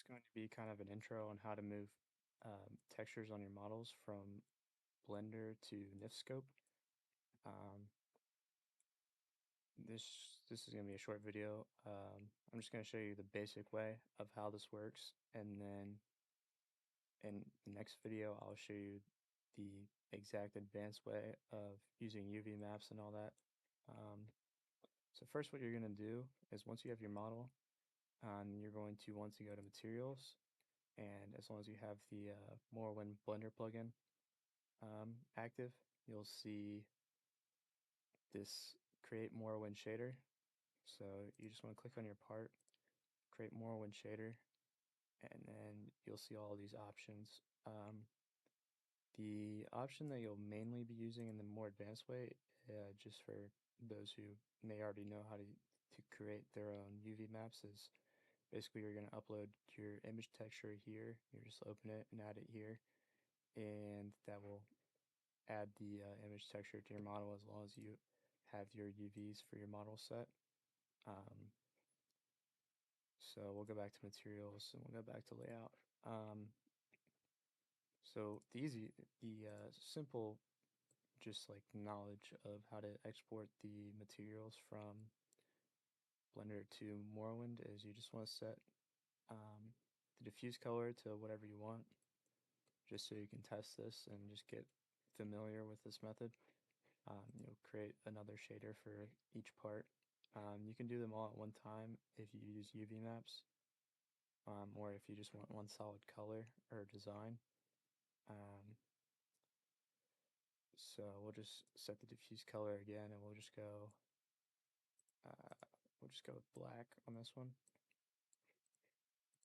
It's going to be kind of an intro on how to move textures on your models from Blender to NifSkope. Um, this is going to be a short video. I'm just going to show you the basic way of how this works, and then in the next video I'll show you the exact advanced way of using UV maps and all that. So first what you're going to do is once you have your model, you're going to want to go to materials, and as long as you have the Morrowind Blender plugin active, you'll see this create Morrowind shader. So you just want to click on your part, create Morrowind shader, and then you'll see all these options. The option that you'll mainly be using in the more advanced way, just for those who may already know how to create their own UV maps, is basically you're going to upload your image texture here. You just open it and add it here, and that will add the image texture to your model as long as you have your UVs for your model set. So we'll go back to materials and we'll go back to layout. So the simple, just like knowledge of how to export the materials from Blender to Morrowind is you just want to set the diffuse color to whatever you want, just so you can test this and just get familiar with this method. You'll create another shader for each part. You can do them all at one time if you use UV maps, or if you just want one solid color or design. So we'll just set the diffuse color again, and uh, we'll just go with black on this one,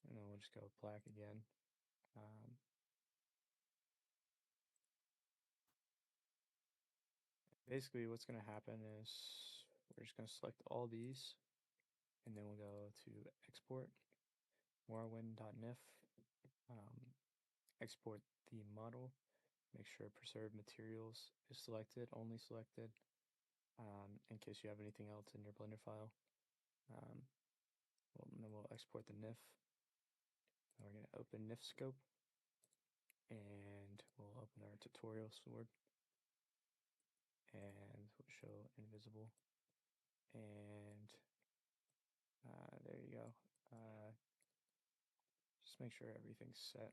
and then we'll just go with black again. Basically, what's going to happen is we're just going to select all these, and then we'll go to export Morrowind.nif, export the model, make sure preserve materials is selected, only selected, in case you have anything else in your Blender file. Then we'll export the NIF. Now we're going to open NifSkope, and we'll open our tutorial sword, and we'll show invisible, and there you go. Just make sure everything's set.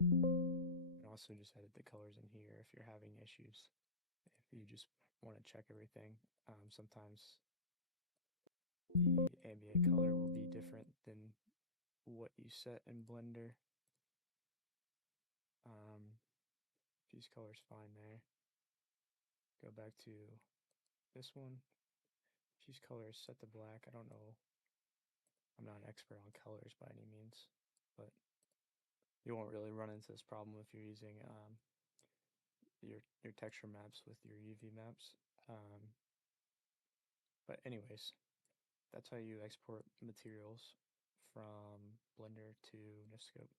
And also just edit the colors in here if you're having issues. If you just want to check everything, sometimes the ambient color will be different than what you set in Blender. Diffuse color's fine there. Go back to this one. Diffuse color is set to black. I don't know. I'm not an expert on colors by any means, but you won't really run into this problem if you're using your texture maps with your UV maps. But anyways, that's how you export materials from Blender to NifSkope.